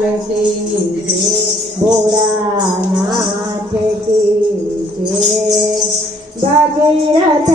की जय भोलानाथ की जय भगीरथ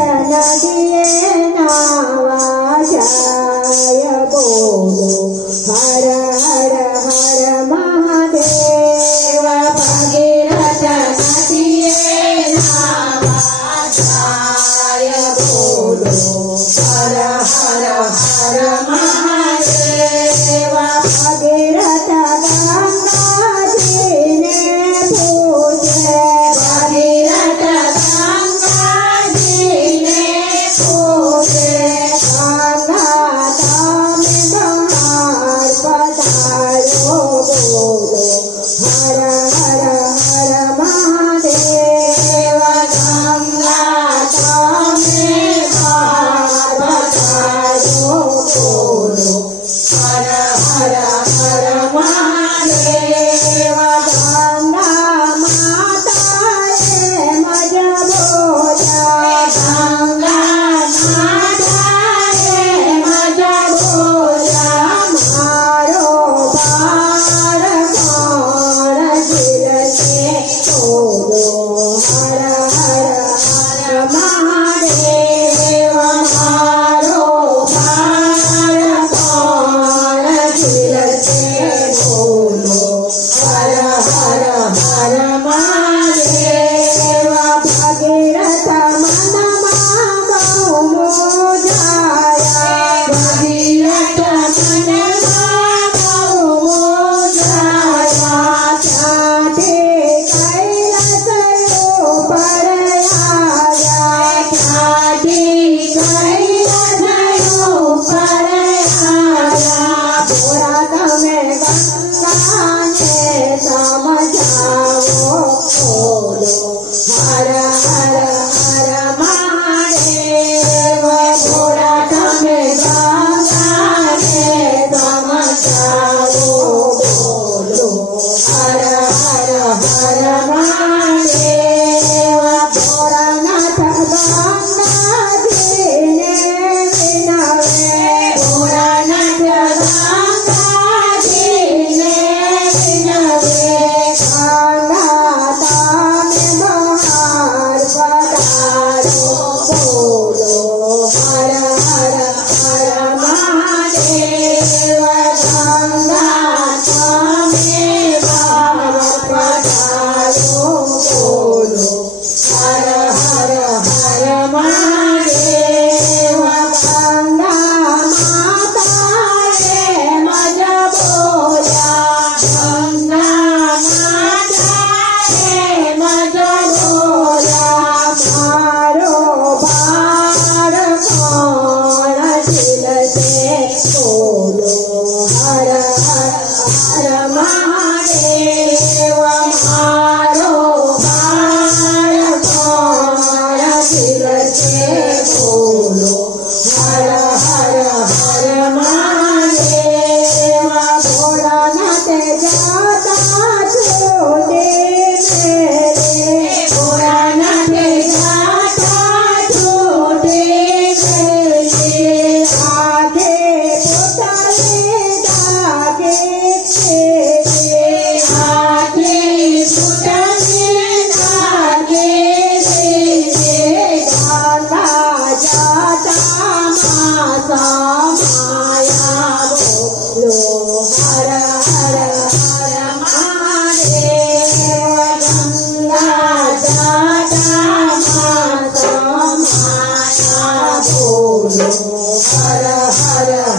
हर हर